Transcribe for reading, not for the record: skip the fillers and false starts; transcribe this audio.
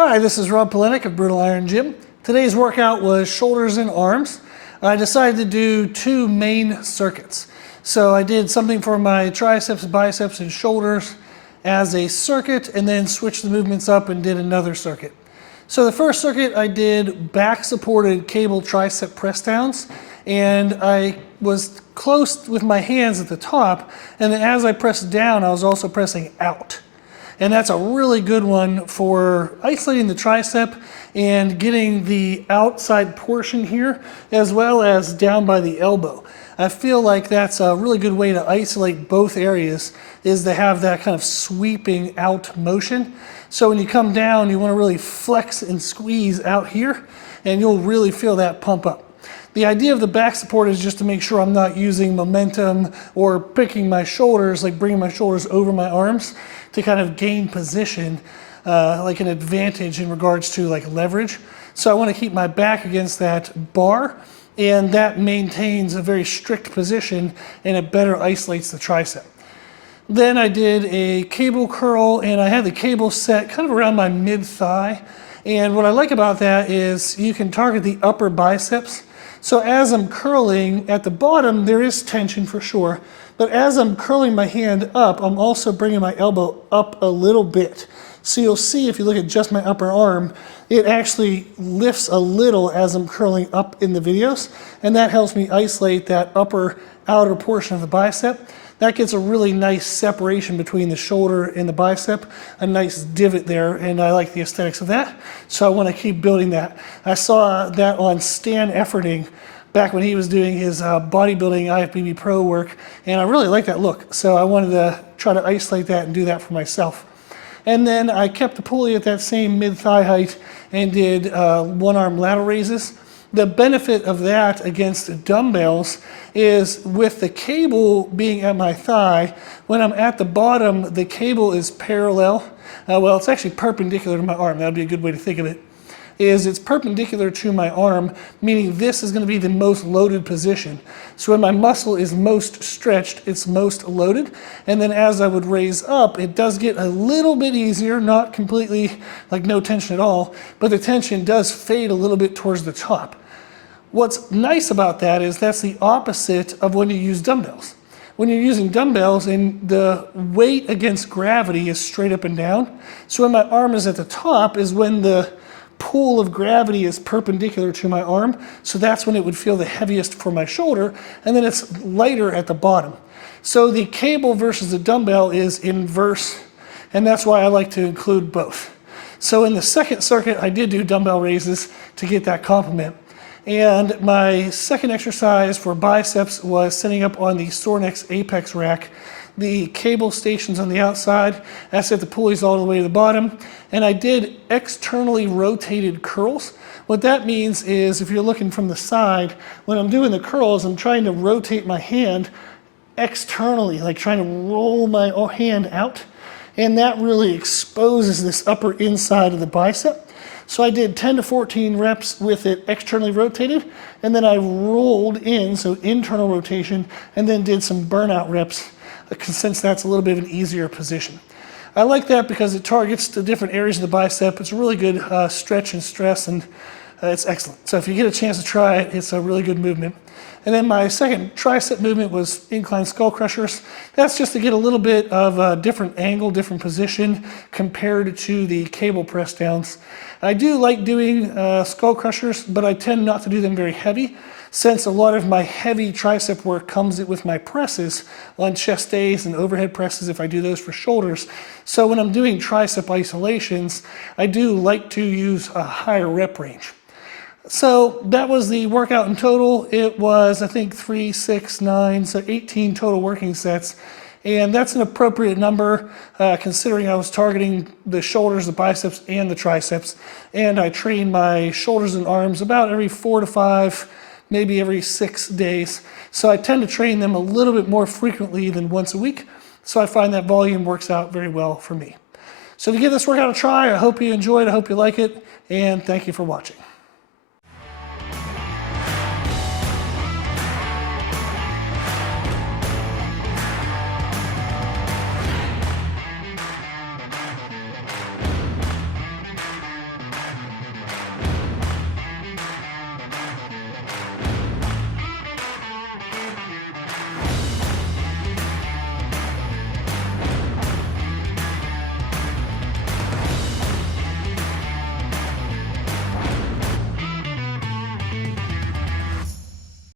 Hi, this is Rob Polenic of Brutal Iron Gym. Today's workout was shoulders and arms. I decided to do two main circuits. So I did something for my triceps, biceps, and shoulders as a circuit, and then switched the movements up and did another circuit. So the first circuit I did back supported cable tricep press downs, and I was close with my hands at the top, and then as I pressed down I was also pressing out. And that's a really good one for isolating the tricep and getting the outside portion here, as well as down by the elbow. I feel like that's a really good way to isolate both areas, is to have that kind of sweeping out motion. So when you come down, you want to really flex and squeeze out here, and you'll really feel that pump up. The idea of the back support is just to make sure I'm not using momentum or picking my shoulders, like bringing my shoulders over my arms to kind of gain position, like an advantage in regards to like leverage. So I want to keep my back against that bar, and that maintains a very strict position and it better isolates the tricep. Then I did a cable curl, and I had the cable set kind of around my mid-thigh. And what I like about that is you can target the upper biceps. So as I'm curling at the bottom, there is tension for sure, but as I'm curling my hand up, I'm also bringing my elbow up a little bit. So you'll see if you look at just my upper arm, it actually lifts a little as I'm curling up in the videos, and that helps me isolate that upper outer portion of the bicep. That gets a really nice separation between the shoulder and the bicep, a nice divot there, and I like the aesthetics of that. So I want to keep building that. I saw that on Stan Efferding back when he was doing his bodybuilding IFBB Pro work, and I really like that look. So I wanted to try to isolate that and do that for myself. And then I kept the pulley at that same mid-thigh height and did one-arm lateral raises. The benefit of that against dumbbells is with the cable being at my thigh, when I'm at the bottom, the cable is parallel. Well, it's actually perpendicular to my arm. That would be a good way to think of it. It's perpendicular to my arm, meaning this is going to be the most loaded position. So when my muscle is most stretched, it's most loaded. And then as I would raise up, it does get a little bit easier, not completely like no tension at all, but the tension does fade a little bit towards the top. What's nice about that is that's the opposite of when you use dumbbells. When you're using dumbbells and the weight against gravity is straight up and down, so when my arm is at the top is when the pull of gravity is perpendicular to my arm, so that's when it would feel the heaviest for my shoulder, and then it's lighter at the bottom. So the cable versus the dumbbell is inverse, and that's why I like to include both. So in the second circuit, I did do dumbbell raises to get that complement. And my second exercise for biceps was setting up on the Sorinex Apex rack. The cable stations on the outside, I set the pulleys all the way to the bottom, and I did externally rotated curls. What that means is, if you're looking from the side, when I'm doing the curls, I'm trying to rotate my hand externally, like trying to roll my hand out, and that really exposes this upper inside of the bicep. So I did 10 to 14 reps with it externally rotated, and then I rolled in, so internal rotation, and then did some burnout reps, since that's a little bit of an easier position. I like that because it targets the different areas of the bicep. It's a really good stretch and stress, and it's excellent. So if you get a chance to try it, it's a really good movement. And then my second tricep movement was incline skull crushers. That's just to get a little bit of a different angle, different position compared to the cable press downs. I do like doing skull crushers, but I tend not to do them very heavy, since a lot of my heavy tricep work comes with my presses on chest days and overhead presses if I do those for shoulders. So when I'm doing tricep isolations, I do like to use a higher rep range. So that was the workout in total. It was, I think, 3, 6, 9, so 18 total working sets. And that's an appropriate number considering I was targeting the shoulders, the biceps, and the triceps. And I train my shoulders and arms about every 4 to 5, maybe every 6 days. So I tend to train them a little bit more frequently than once a week. So I find that volume works out very well for me. So to give this workout a try, I hope you enjoyed, I hope you like it, and thank you for watching.